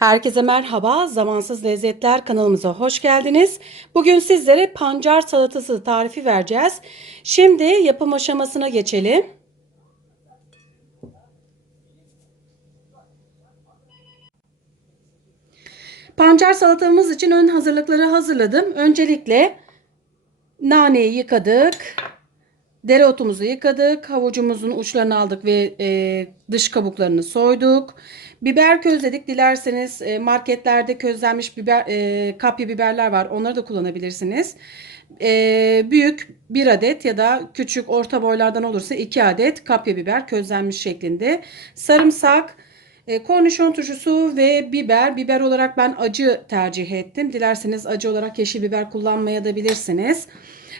Herkese merhaba. Zamansız Lezzetler kanalımıza hoş geldiniz. Bugün sizlere pancar salatası tarifi vereceğiz. Şimdi yapım aşamasına geçelim. Pancar salatamız için ön hazırlıkları hazırladım. Öncelikle naneyi yıkadık. Dereotumuzu yıkadık. Havucumuzun uçlarını aldık ve e, dış kabuklarını soyduk. Biber közledik. Dilerseniz e, marketlerde közlenmiş biber, e, kapya biberler var. Onları da kullanabilirsiniz. E, büyük bir adet ya da küçük orta boylardan olursa iki adet kapya biber közlenmiş şeklinde. Sarımsak, e, kornişon turşusu ve biber. Biber olarak ben acı tercih ettim. Dilerseniz acı olarak yeşil biber kullanmaya da bilirsiniz.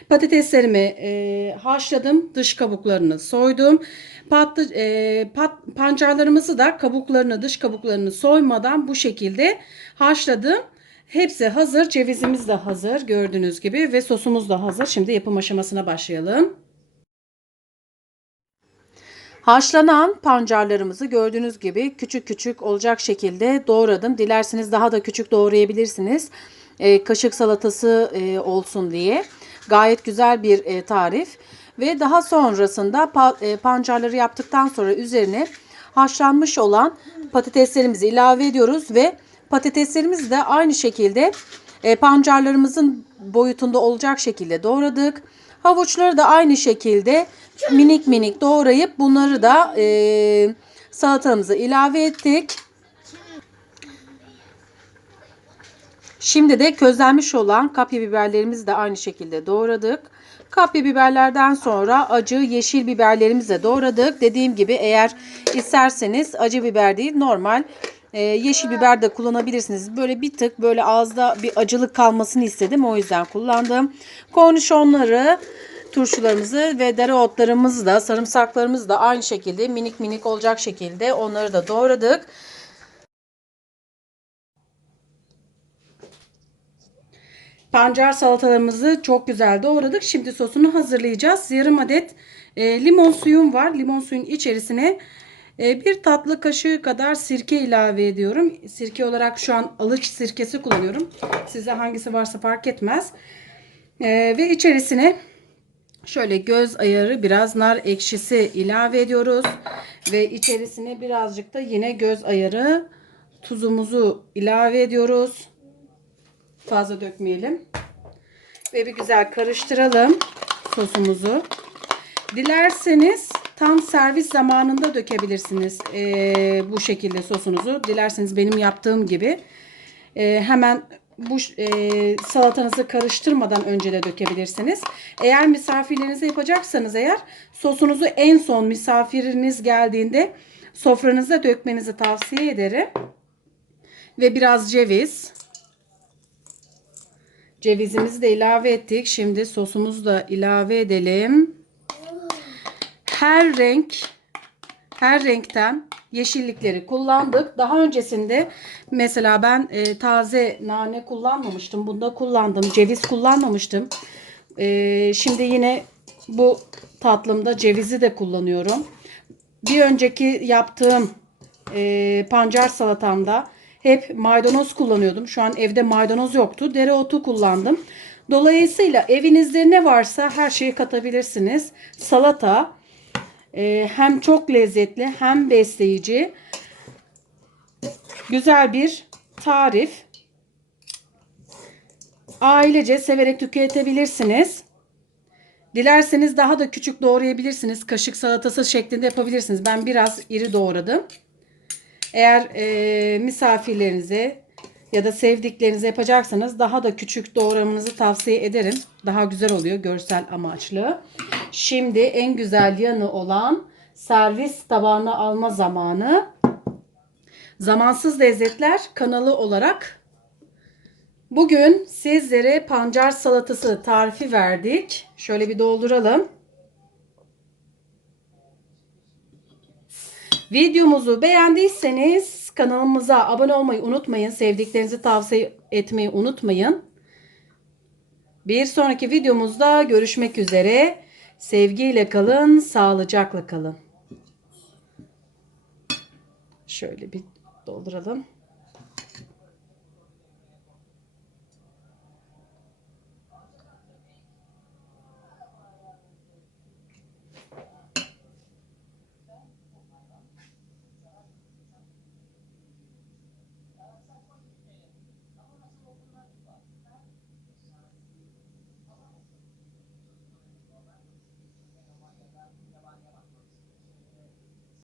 Patateslerimi e, haşladım. Dış kabuklarını soydum. Patlı, e, pat, pancarlarımızı da kabuklarını, dış kabuklarını soymadan bu şekilde haşladım. Hepsi hazır. Cevizimiz de hazır gördüğünüz gibi ve sosumuz da hazır. Şimdi yapım aşamasına başlayalım. Haşlanan pancarlarımızı gördüğünüz gibi küçük küçük olacak şekilde doğradım. Dilerseniz daha da küçük doğrayabilirsiniz. E, kaşık salatası e, olsun diye. Gayet güzel bir e, tarif. Ve daha sonrasında pa, e, pancarları yaptıktan sonra üzerine haşlanmış olan patateslerimizi ilave ediyoruz ve patateslerimizi de aynı şekilde e, pancarlarımızın boyutunda olacak şekilde doğradık. Havuçları da aynı şekilde minik minik doğrayıp bunları da e, salatamıza ilave ettik. Şimdi de közlenmiş olan kapya biberlerimizi de aynı şekilde doğradık. Kapya biberlerden sonra acı yeşil biberlerimizi de doğradık. Dediğim gibi eğer isterseniz acı biber değil normal e, yeşil biber de kullanabilirsiniz. Böyle bir tık böyle ağızda bir acılık kalmasını istedim. O yüzden kullandım. Kornişonları turşularımızı ve dereotlarımızı da sarımsaklarımızı da aynı şekilde minik minik olacak şekilde onları da doğradık. Pancar salatalarımızı çok güzel doğradık. Şimdi sosunu hazırlayacağız. Yarım adet e, limon suyum var. Limon suyun içerisine e, bir tatlı kaşığı kadar sirke ilave ediyorum. Sirke olarak şu an alıç sirkesi kullanıyorum. Size hangisi varsa fark etmez. E, ve içerisine şöyle göz ayarı biraz nar ekşisi ilave ediyoruz. Ve içerisine birazcık da yine göz ayarı tuzumuzu ilave ediyoruz. Fazla dökmeyelim. Ve bir güzel karıştıralım sosumuzu. Dilerseniz tam servis zamanında dökebilirsiniz ee, bu şekilde sosunuzu. Dilerseniz benim yaptığım gibi ee, hemen bu e, salatanızı karıştırmadan önce de dökebilirsiniz. Eğer misafirlerinize yapacaksanız eğer sosunuzu en son misafiriniz geldiğinde sofranıza dökmenizi tavsiye ederim. Ve biraz ceviz. Cevizimizi de ilave ettik. Şimdi sosumuzu da ilave edelim. Her renk her renkten yeşillikleri kullandık. Daha öncesinde mesela ben e, taze nane kullanmamıştım. Bunda kullandım. Ceviz kullanmamıştım. E, şimdi yine bu tatlımda cevizi de kullanıyorum. Bir önceki yaptığım e, pancar salatamda hep maydanoz kullanıyordum. Şu an evde maydanoz yoktu. Dereotu kullandım. Dolayısıyla evinizde ne varsa her şeyi katabilirsiniz. Salata e, hem çok lezzetli hem besleyici. Güzel bir tarif. Ailece severek tüketebilirsiniz. Dilerseniz daha da küçük doğrayabilirsiniz. Kaşık salatası şeklinde yapabilirsiniz. Ben biraz iri doğradım. Eğer e, misafirlerinize ya da sevdiklerinize yapacaksanız daha da küçük doğramanızı tavsiye ederim. Daha güzel oluyor görsel amaçlı. Şimdi en güzel yanı olan servis tabağına alma zamanı. Zamansız Lezzetler kanalı olarak bugün sizlere pancar salatası tarifi verdik. Şöyle bir dolduralım. Videomuzu beğendiyseniz kanalımıza abone olmayı unutmayın. Sevdiklerinizi tavsiye etmeyi unutmayın. Bir sonraki videomuzda görüşmek üzere. Sevgiyle kalın, sağlıcakla kalın. Şöyle bir dolduralım.